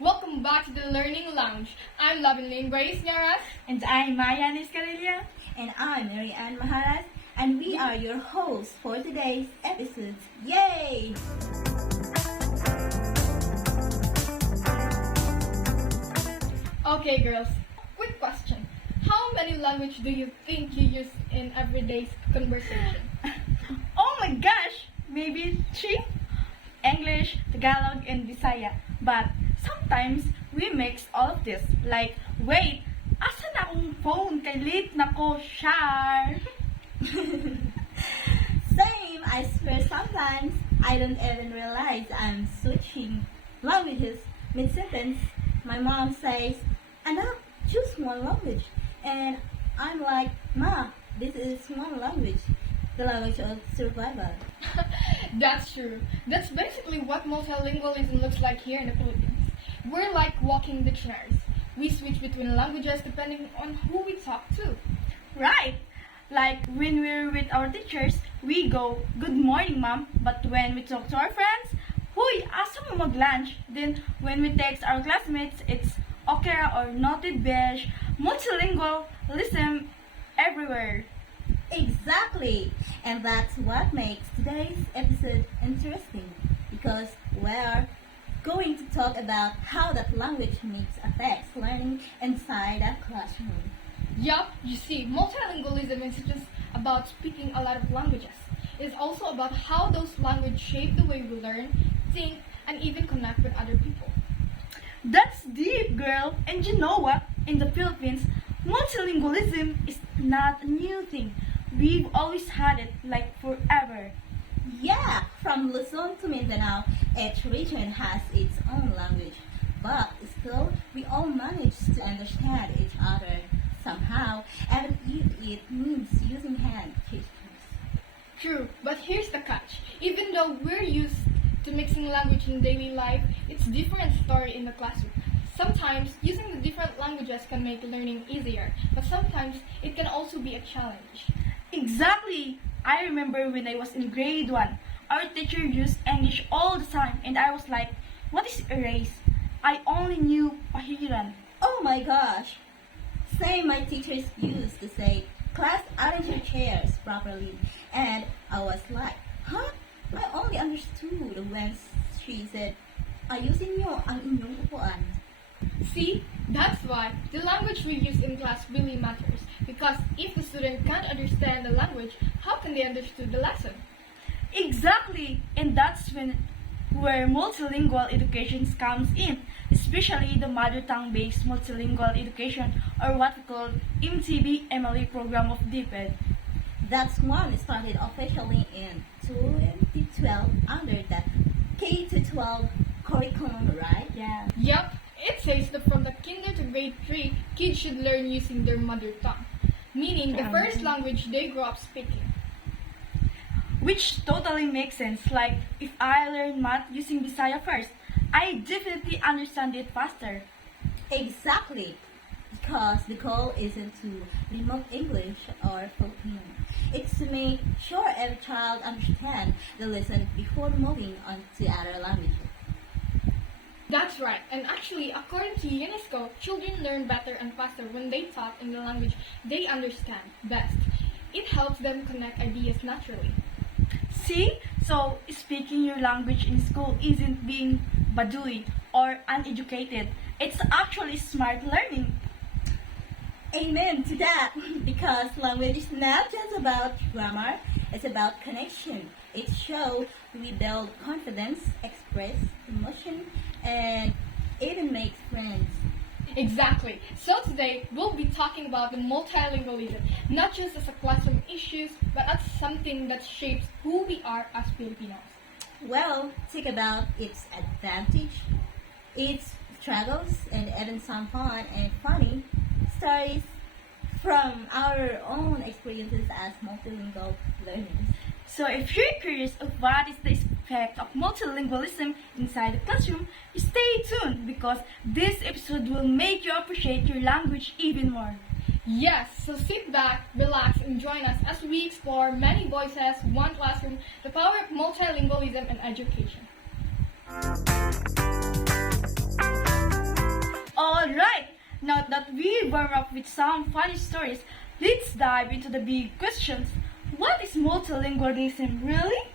welcome back to the Learning Lounge. I'm Lovenlyn Grace, And I'm Mayan. And I'm Marianne Maharas, and we are your hosts for today's episode. Yay! Okay, girls, quick question. How many languages do you think you use in everyday conversation? Oh my gosh! Maybe 3? English, Tagalog, and Bisaya. But sometimes we mix all of this. Like, wait, asa na akong phone? Kay late na ko, Shar. Same, I swear sometimes I don't even realize I'm switching languages mid-sentence. My mom says, Anak, choose one language. And I'm like, Ma, this is one language. The language of survival. That's true. That's basically what multilingualism looks like here in the Philippines. We're like walking dictionaries. We switch between languages depending on who we talk to. Right! Like when we're with our teachers, we go, "Good morning, ma'am." But when we talk to our friends, "Huy, asa mo mag-lunch?" Then when we text our classmates, it's "Okay" or "Noted besh." Multilingualism everywhere. Exactly. And that's what makes today's episode interesting. Because we're going to talk about how that language mix affects learning inside a classroom. Yup, you see, multilingualism isn't just about speaking a lot of languages. It's also about how those languages shape the way we learn, think, and even connect with other people. That's deep, girl. And you know what? In the Philippines, multilingualism is not a new thing. We've always had it, like forever. Yeah, from Luzon to Mindanao, each region has its own language. But still, we all manage to understand each other somehow, even if it means using hand gestures. True, but here's the catch. Even though we're used to mixing language in daily life, it's a different story in the classroom. Sometimes using the different languages can make learning easier, but sometimes it can also be a challenge. Exactly! I remember when I was in grade 1, our teacher used English all the time and I was like, what is erase? I only knew pahiran. Oh my gosh! Same, my teachers used to say, class, arrange your chairs properly. And I was like, huh? I only understood when she said, ayusin nyo ang inyong upuan. See, that's why the language we use in class really matters. Because if the student can't understand the language, how can they understand the lesson? Exactly! And that's where multilingual education comes in, especially the mother tongue based multilingual education, or what we call MTB MLE program of DepEd. That's one started officially in 2012 under the K-12 curriculum, right? Yeah. Yup, it says that from the kinder to grade 3, kids should learn using their mother tongue, meaning the first language they grow up speaking. Which totally makes sense. Like, if I learn math using Bisaya first, I definitely understand it faster. Exactly. Because the goal isn't to remove English or Filipino. It's to make sure every child understands the lesson before moving on to other languages. That's right, and actually, according to UNESCO, children learn better and faster when they talk in the language they understand best. It helps them connect ideas naturally. See? So, speaking your language in school isn't being badui or uneducated. It's actually smart learning. Amen to that. Because language is not just about grammar, it's about connection. It shows we build confidence, express emotion, and even make friends. Exactly. So today, we'll be talking about the multilingualism, not just as a classroom issue, but as something that shapes who we are as Filipinos. Well, think about its advantage, its struggles, and even some fun and funny stories from our own experiences as multilingual learners. So if you're curious of what is the effect of multilingualism inside the classroom, stay tuned because this episode will make you appreciate your language even more. Yes, so sit back, relax, and join us as we explore many voices, one classroom, the power of multilingualism and education. Alright, now that we warm up with some funny stories, let's dive into the big questions. What is multilingualism really?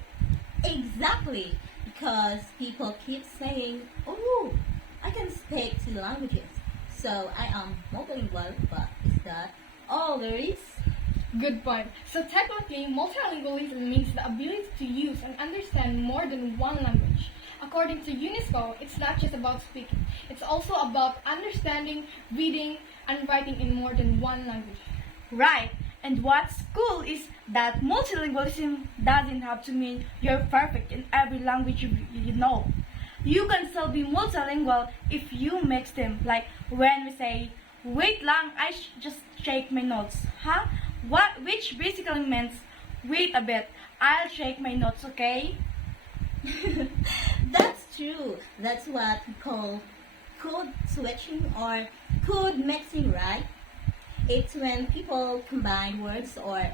Exactly, because people keep saying, "Oh, I can speak two languages, so I am multilingual," but is that all there is? Good point. So technically, multilingualism means the ability to use and understand more than one language. According to UNESCO, it's not just about speaking. It's also about understanding, reading, and writing in more than one language. Right, and what's cool is that multilingualism doesn't have to mean you're perfect in every language you know. You can still be multilingual if you mix them, like when we say, wait lang, just shake my notes. Huh? Which basically means, wait a bit, I'll shake my notes, okay? That's true. That's what we call code switching or code mixing, right? It's when people combine words or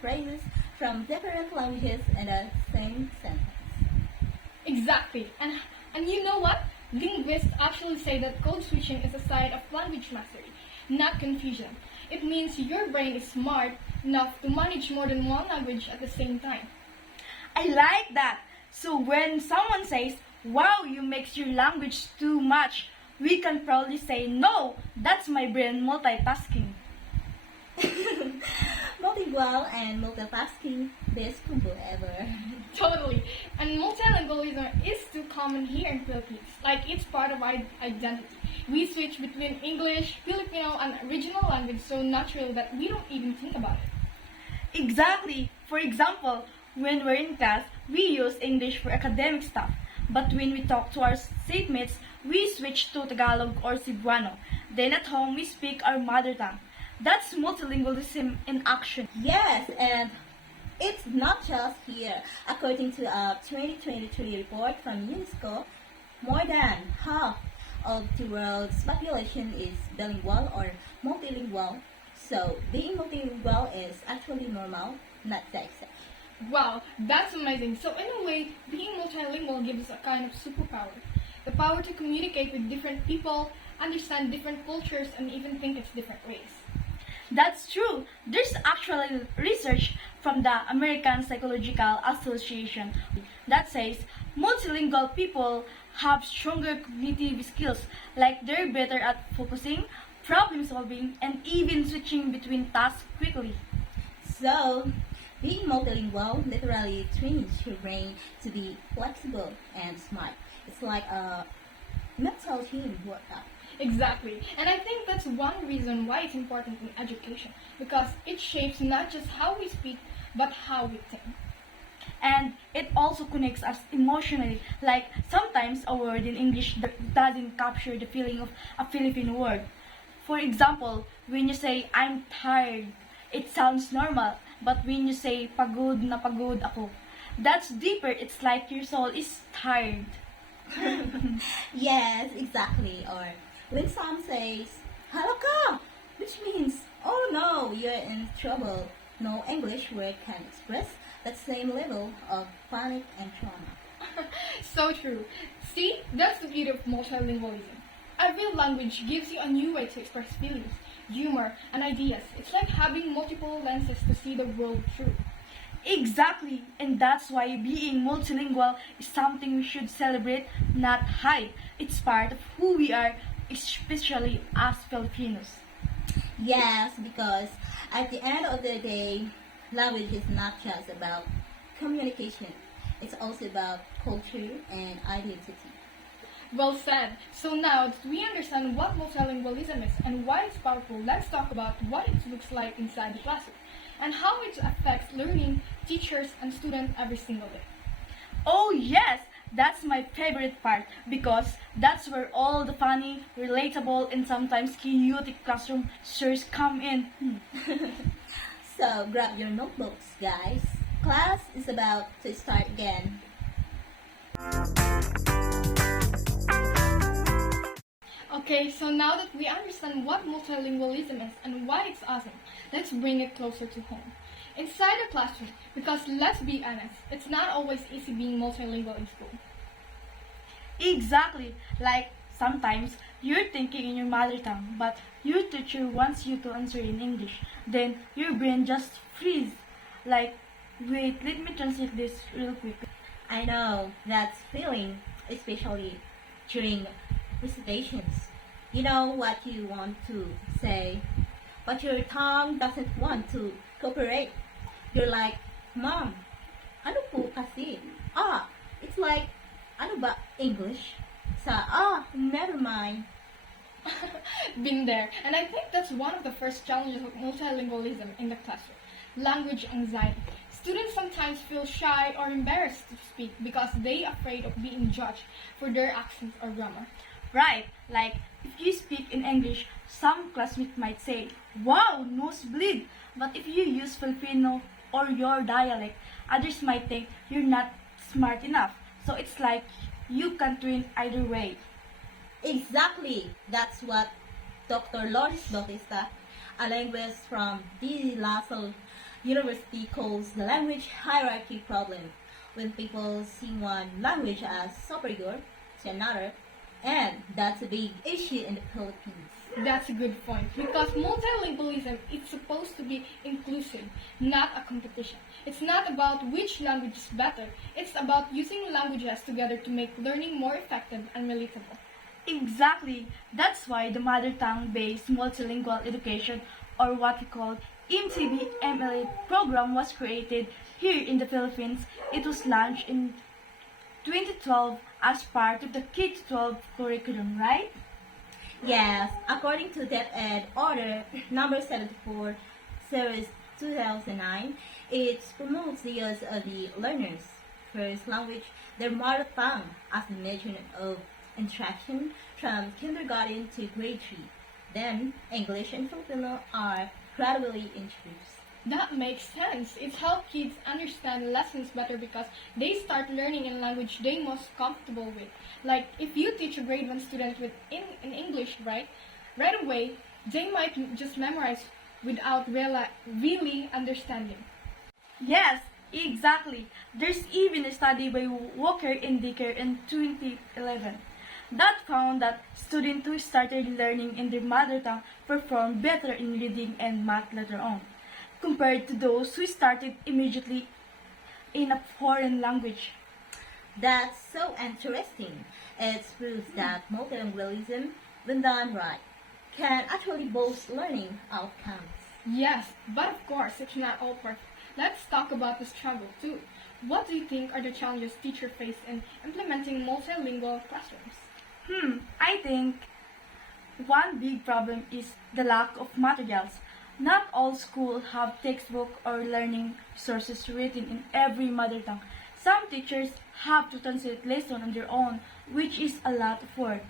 phrases from different languages in the same sentence. Exactly. And you know what? Linguists actually say that code switching is a sign of language mastery, not confusion. It means your brain is smart enough to manage more than one language at the same time. I like that. So when someone says, wow, you mix your language too much, we can proudly say, no, that's my brain multitasking. Multilingual and multitasking, best combo ever. Totally. And multilingualism is too common here in Philippines. Like it's part of our identity. We switch between English, Filipino, and regional language so natural that we don't even think about it. Exactly. For example, when we're in class, we use English for academic stuff. But when we talk to our seatmates, we switch to Tagalog or Cebuano. Then at home, we speak our mother tongue. That's multilingualism in action. Yes, and it's not just here. According to a 2023 report from UNESCO, more than half of the world's population is bilingual or multilingual. So being multilingual is actually normal, not the exception. Wow, that's amazing. So in a way, being multilingual gives us a kind of superpower. The power to communicate with different people, understand different cultures, and even think in different ways. That's true. There's actually research from the American Psychological Association that says multilingual people have stronger cognitive skills, like they're better at focusing, problem solving, and even switching between tasks quickly. So, being multilingual literally trains your brain to be flexible and smart. It's like a mental team workout. Exactly. And I think that's one reason why it's important in education, because it shapes not just how we speak, but how we think. And it also connects us emotionally, like sometimes a word in English doesn't capture the feeling of a Filipino word. For example, when you say, I'm tired, it sounds normal, but when you say, pagod na pagod ako, that's deeper. It's like your soul is tired. Yes, exactly. Or when some says, "Halaka," which means, "Oh no, you're in trouble." No English word can express that same level of panic and trauma. So true. See, that's the beauty of multilingualism. Every language gives you a new way to express feelings, humor, and ideas. It's like having multiple lenses to see the world through. Exactly, and that's why being multilingual is something we should celebrate, not hide. It's part of who we are, especially as Filipinos. Yes, because at the end of the day, language is not just about communication. It's also about culture and identity. Well said. So now that we understand what multilingualism is and why it's powerful, let's talk about what it looks like inside the classroom and how it affects learning, teachers, and students every single day. Oh yes, that's my favorite part because that's where all the funny, relatable, and sometimes chaotic classroom stories come in. So grab your notebooks, guys. Class is about to start again. Okay, so now that we understand what multilingualism is and why it's awesome, let's bring it closer to home. Inside a classroom, because let's be honest, it's not always easy being multilingual in school. Exactly, like sometimes you're thinking in your mother tongue, but your teacher wants you to answer in English. Then your brain just freeze. Like, wait, let me translate this real quick. I know that's feeling, especially during recitations. You know what you want to say, but your tongue doesn't want to cooperate. You're like, Mom, ano po kasi? It's like, ano ba English? Never mind. Been there, and I think that's one of the first challenges of multilingualism in the classroom. Language anxiety. Students sometimes feel shy or embarrassed to speak because they're afraid of being judged for their accent or grammar. Right, like if you speak in English, some classmates might say, wow, nosebleed. But if you use Filipino or your dialect, others might think you're not smart enough. So it's like you can't win either way. Exactly. That's what Dr. Loris Bautista, a linguist from the La Salle University, calls the language hierarchy problem. When people see one language as superior to another, and that's a big issue in the Philippines. That's a good point because multilingualism is supposed to be inclusive, not a competition. It's not about which language is better, it's about using languages together to make learning more effective and relatable. Exactly. That's why the mother tongue-based multilingual education, or what we call MTB-MLA program, was created here in the Philippines. It was launched in 2012 as part of the K-12 curriculum, right? Yes, according to DepEd Order number 74, Series 2009, it promotes the use of the learner's first language, their mother tongue, as the medium of instruction from kindergarten to grade 3. Then, English and Filipino are gradually introduced. That makes sense. It helps kids understand lessons better because they start learning in language they most comfortable with. Like if you teach a grade 1 student in English right away, they might just memorize without really understanding. Yes, exactly. There's even a study by Walker and Dicker in 2011 that found that students who started learning in their mother tongue performed better in reading and math later on, compared to those who started immediately in a foreign language. That's so interesting. It proves that multilingualism, when done right, can actually boost learning outcomes. Yes, but of course it's not all perfect. Let's talk about the struggle too. What do you think are the challenges teachers face in implementing multilingual classrooms? I think one big problem is the lack of materials. Not all schools have textbook or learning resources written in every mother tongue. Some teachers have to translate lessons on their own, which is a lot of work.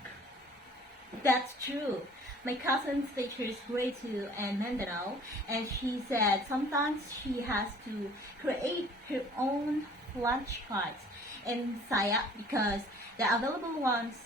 That's true. My cousin's teacher is grade 2 in Mindanao, and she said sometimes she has to create her own flashcards in Bisaya because the available ones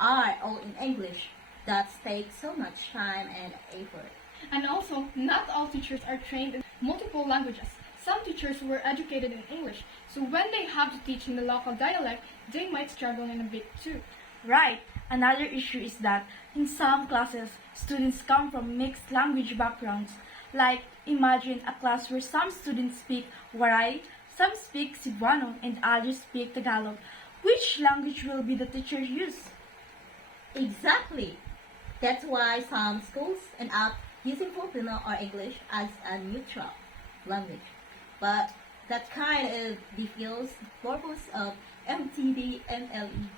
are all in English. That takes so much time and effort. And also, not all teachers are trained in multiple languages. Some teachers were educated in English, so when they have to teach in the local dialect, they might struggle in a bit too. Right. Another issue is that in some classes, students come from mixed language backgrounds. Like, imagine a class where some students speak Waray, some speak Cebuano, and others speak Tagalog. Which language will be the teacher use? Exactly. That's why some schools end up using Filipino or English as a neutral language. But that kind of defeats the purpose of MTD-MLE.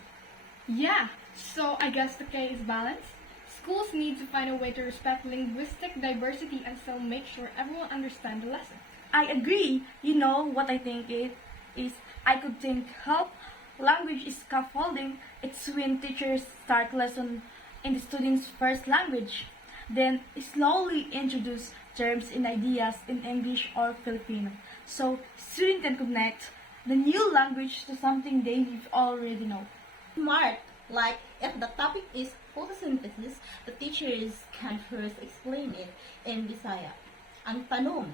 Yeah, so I guess the key is balance. Schools need to find a way to respect linguistic diversity and still make sure everyone understands the lesson. I agree. You know what I think it is? I could think help language is scaffolding. It's when teachers start lesson in the student's first language, then slowly introduce terms and ideas in English or Filipino, so students can connect the new language to something they already know. Smart. Like if the topic is photosynthesis, the teachers can first explain it in Bisaya. Ang tanong,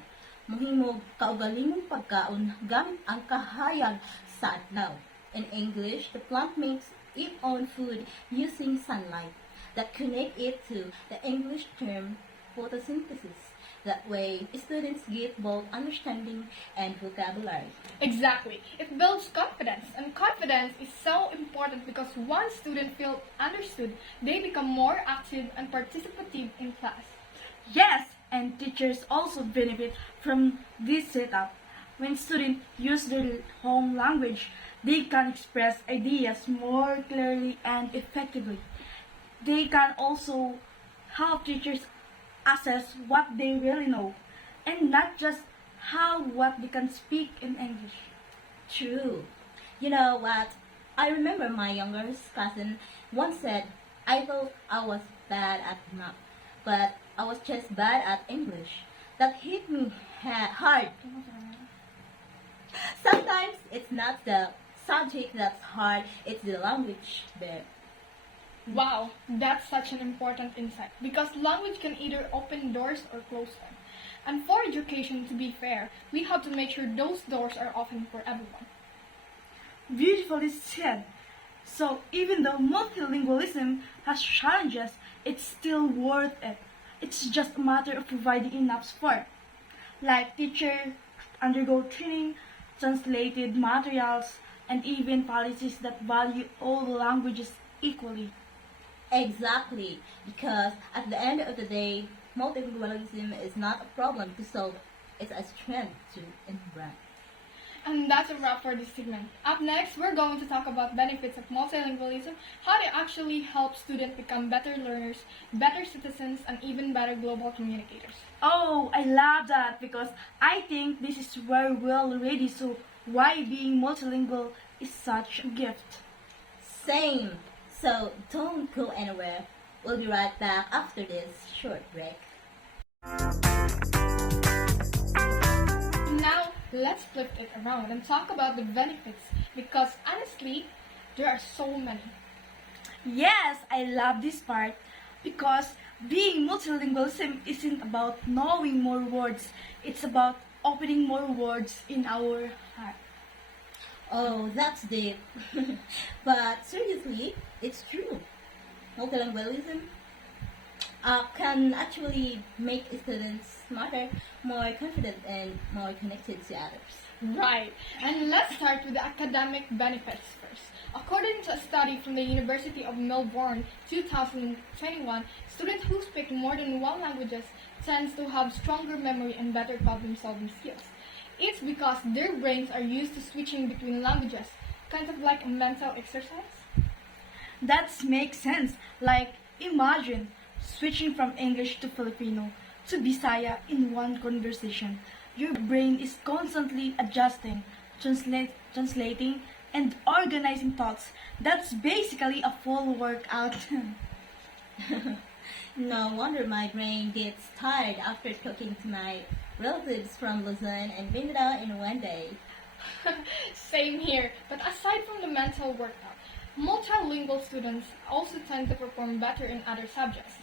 mohimog kaugalingong pagkaon gamit ang kahayag sa adlaw. In English, the plant makes its own food using sunlight. that connect it to the English term photosynthesis. That way, students get both understanding and vocabulary. Exactly. It builds confidence, and confidence is so important because once students feel understood, they become more active and participative in class. Yes, and teachers also benefit from this setup. When students use their home language, they can express ideas more clearly and effectively. They can also help teachers assess what they really know and not just how what they can speak in English. True. You know what? I remember my younger cousin once said, I thought I was bad at math, but I was just bad at English. That hit me hard. Sometimes it's not the subject that's hard, it's the language there. Wow, that's such an important insight because language can either open doors or close them. And for education to be fair, we have to make sure those doors are open for everyone. Beautifully said. So even though multilingualism has challenges, it's still worth it. It's just a matter of providing enough support. Like teachers undergo training, translated materials, and even policies that value all the languages equally. Exactly, because at the end of the day, multilingualism is not a problem to solve, it's a strength to embrace. And that's a wrap for this segment. Up next, we're going to talk about benefits of multilingualism, how they actually help students become better learners, better citizens, and even better global communicators. Oh, I love that because I think this is where we're already so why being multilingual is such a gift. Same. So don't go anywhere. We'll be right back after this short break. Now, let's flip it around and talk about the benefits because honestly, there are so many. Yes, I love this part because being multilingualism isn't about knowing more words, it's about opening more words in our heart. Oh, that's deep. But seriously, it's true. Multilingualism can actually make students smarter, more confident, and more connected to others. Right, and let's start with the academic benefits first. According to a study from the University of Melbourne 2021, students who speak more than one language tend to have stronger memory and better problem-solving skills. It's because their brains are used to switching between languages, kind of like a mental exercise. That makes sense. Like, imagine switching from English to Filipino to Bisaya in one conversation. Your brain is constantly adjusting, translating, and organizing thoughts. That's basically a full workout. No wonder my brain gets tired after talking to my relatives from Luzon and Mindanao in one day. Same here, but aside from the mental workout, multilingual students also tend to perform better in other subjects.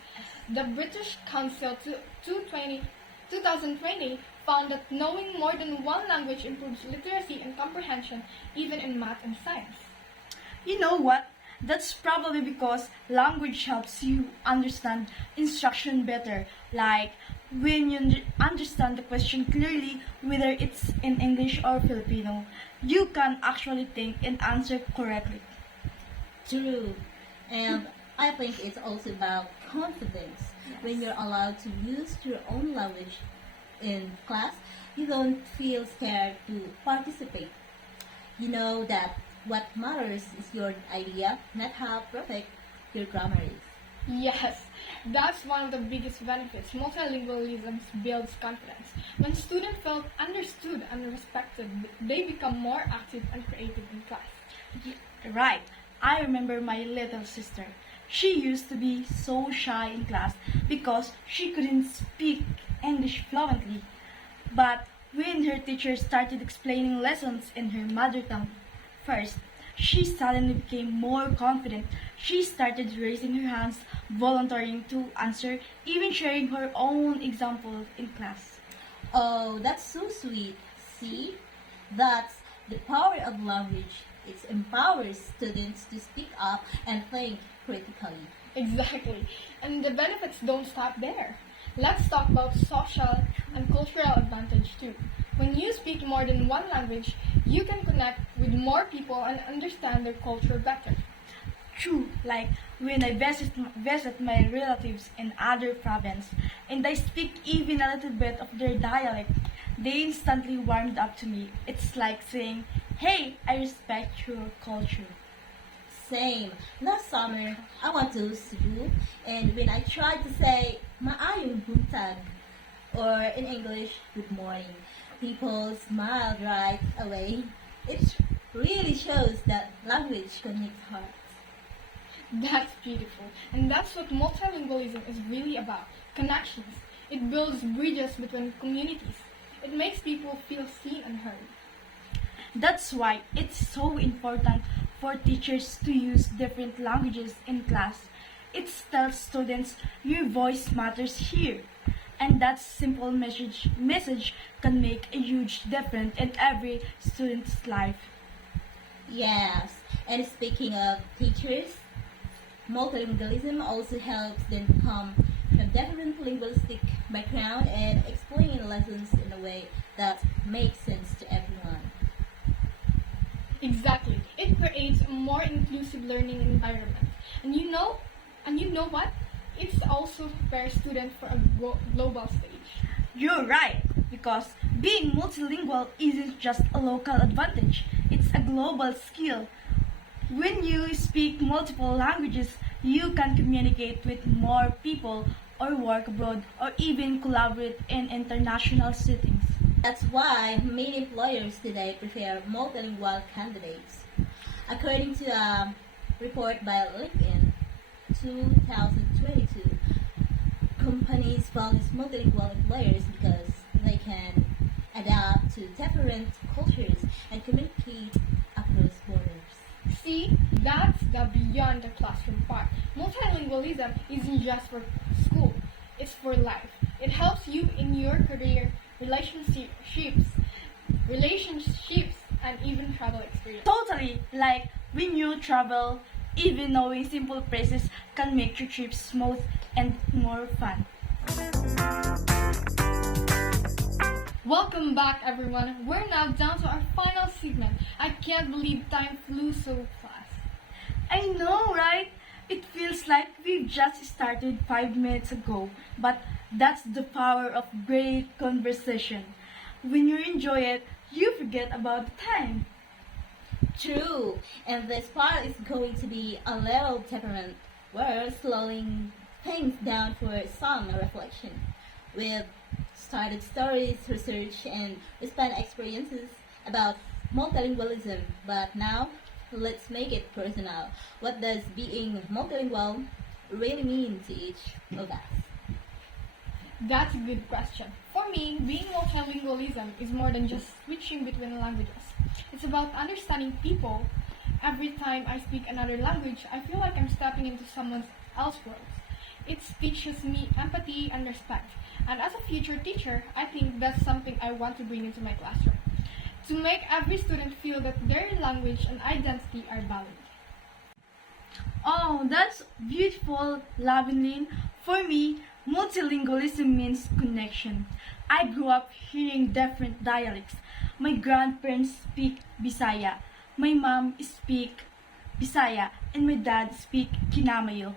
The British Council 2020 found that knowing more than one language improves literacy and comprehension even in math and science. You know what? That's probably because language helps you understand instruction better. Like when you understand the question clearly, whether it's in English or Filipino, you can actually think and answer correctly. True. And I think it's also about confidence. When you're allowed to use your own language in class, you don't feel scared to participate. You know that what matters is your idea, not how perfect your grammar is. Yes, that's one of the biggest benefits. Multilingualism builds confidence. When students feel understood and respected, they become more active and creative in class. Right. I remember my little sister. She used to be so shy in class because she couldn't speak English fluently. But when her teacher started explaining lessons in her mother tongue first, she suddenly became more confident. She started raising her hands, volunteering to answer, even sharing her own examples in class. Oh, that's so sweet. See? That's the power of language. It empowers students to speak up and think critically. Exactly. And the benefits don't stop there. Let's talk about social and cultural advantage too. When you speak more than one language, you can connect with more people and understand their culture better. True, like when I visit my relatives in other province and I speak even a little bit of their dialect, they instantly warmed up to me. It's like saying, "Hey, I respect your culture." Same. Last summer, I went to Cebu, and when I tried to say "Maayong buntag" or in English, "Good morning," people smiled right away. It really shows that language connects hearts. That's beautiful. And that's what multilingualism is really about connections. It builds bridges between communities. It makes people feel seen and heard. That's why it's so important for teachers to use different languages in class. It tells students your voice matters here. And that simple message can make a huge difference in every student's life. Yes, and speaking of teachers, multilingualism also helps them come from different linguistic background and explain lessons in a way that makes sense to everyone. Exactly. It creates a more inclusive learning environment. And you know what? It also prepares students for a global stage. You're right, because being multilingual isn't just a local advantage, it's a global skill. When you speak multiple languages, you can communicate with more people or work abroad or even collaborate in international settings. That's why many employers today prefer multilingual candidates. According to a report by LinkedIn 2022, companies value multilingual employers because they can adapt to different cultures and communicate across borders. See, that's the beyond the classroom part. Multilingualism isn't just for school, it's for life. It helps you in your career, relationships, and even travel experience. Totally, like when you travel, even knowing simple phrases can make your trip smooth and more fun. Welcome back, everyone. We're now down to our final segment. I can't believe time flew so fast. I know, right? It feels like we just started 5 minutes ago, but that's the power of great conversation. When you enjoy it, you forget about the time. True, and this part is going to be a little different. We're slowing things down for some reflection. We've started stories, research, and respond experiences about multilingualism, but now let's make it personal. What does being multilingual really mean to each of us? That's a good question. For me, being multilingualism is more than just switching between languages. It's about understanding people. Every time I speak another language, I feel like I'm stepping into someone else's world. It teaches me empathy and respect. And as a future teacher, I think that's something I want to bring into my classroom. To make every student feel that their language and identity are valid. Oh, that's beautiful, Lovenlyn. For me, multilingualism means connection. I grew up hearing different dialects. My grandparents speak Bisaya, my mom speak Bisaya, and my dad speak Kinamayo.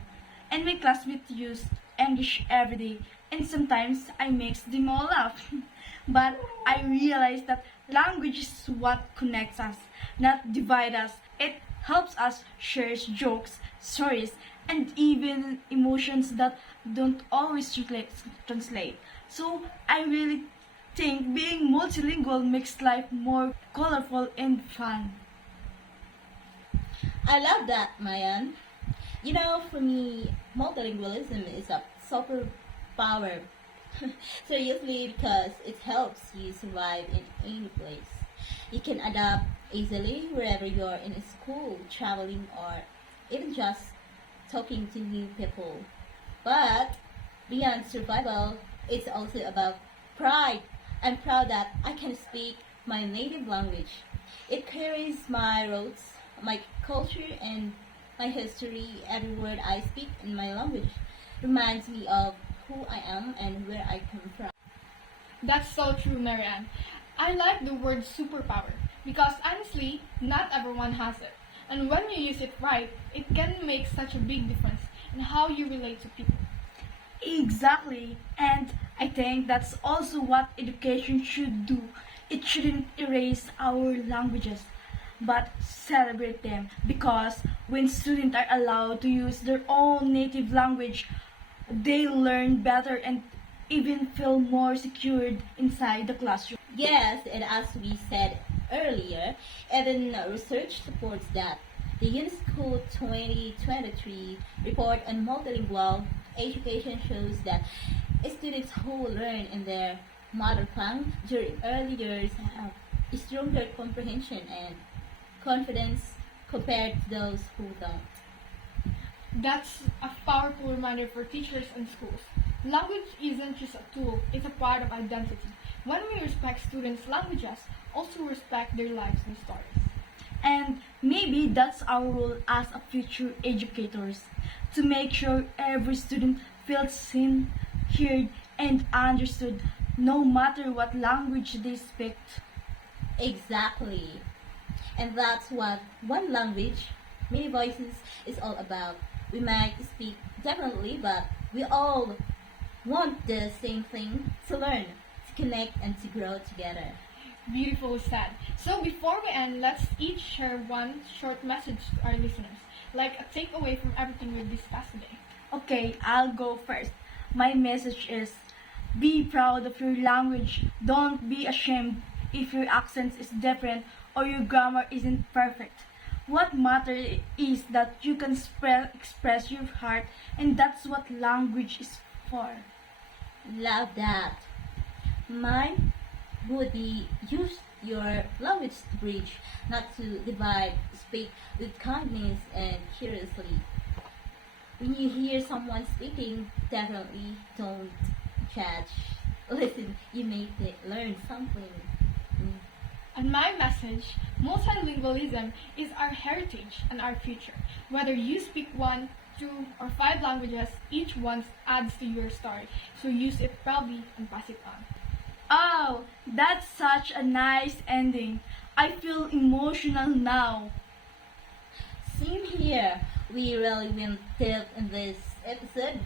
And my classmates use English every day, and sometimes I make them all laugh. But I realize that language is what connects us, not divide us. It helps us share jokes, stories, and even emotions that don't always translate. So I really think being multilingual makes life more colorful and fun. I love that, Mayan. You know, for me, multilingualism is a superpower. Seriously, because it helps you survive in any place. You can adapt easily wherever you're in school, traveling, or even just talking to new people. But beyond survival, it's also about pride. I'm proud that I can speak my native language. It carries my roots, my culture, and my history, every word I speak in my language reminds me of who I am and where I come from. That's so true, Marianne. I like the word superpower because honestly, not everyone has it. And when you use it right, it can make such a big difference in how you relate to people. Exactly. And I think that's also what education should do. It shouldn't erase our languages, but celebrate them. Because when students are allowed to use their own native language, they learn better and even feel more secured inside the classroom. Yes, and as we said earlier, even research supports that. The UNESCO 2023 report on multilingual education shows that students who learn in their mother tongue during early years have stronger comprehension and confidence compared to those who don't. That's a powerful reminder for teachers and schools. Language isn't just a tool, it's a part of identity. When we respect students' languages, also respect their lives and stories. And maybe that's our role as a future educators, to make sure every student feels seen, heard, and understood, no matter what language they speak. Exactly. And that's what one language, many voices is all about. We might speak differently, but we all want the same thing: to learn, to connect, and to grow together. Beautifully said. So before we end, let's each share one short message to our listeners, like a takeaway from everything we've discussed today. Okay, I'll go first. My message is be proud of your language. Don't be ashamed if your accent is different or your grammar isn't perfect. What matters is that you can express your heart, and that's what language is for. Love that. Mine would be use your language to bridge, not to divide. Speak with kindness and curiously. When you hear someone speaking, definitely don't judge. Listen, you may learn something. And my message, multilingualism is our heritage and our future. Whether you speak 1, 2, or 5 languages, each one adds to your story. So use it proudly and pass it on. Oh, that's such a nice ending. I feel emotional now. Same here. We really went deep in this episode.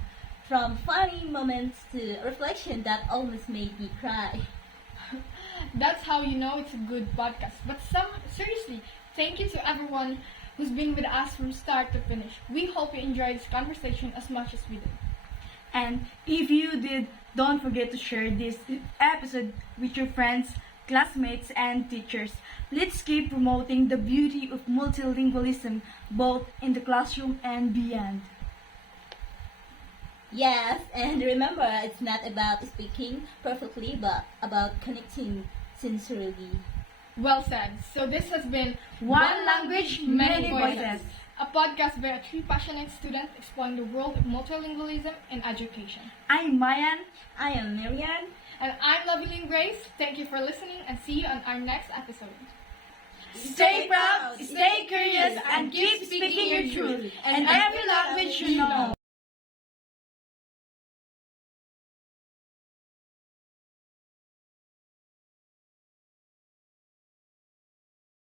From funny moments to reflection that almost made me cry. That's how you know it's a good podcast. But seriously, thank you to everyone who's been with us from start to finish. We hope you enjoyed this conversation as much as we did. And if you did, don't forget to share this episode with your friends, classmates, and teachers. Let's keep promoting the beauty of multilingualism both in the classroom and beyond. Yes, and remember, it's not about speaking perfectly, but about connecting sincerely. Well said. So this has been One Language, Many Voices. A podcast by a 3 passionate students exploring the world of multilingualism in education. I'm Mayan. I am Marianne. And I'm Lovenlyn Grace. Thank you for listening and see you on our next episode. Stay proud, stay curious, and keep speaking your truth. And every language you know.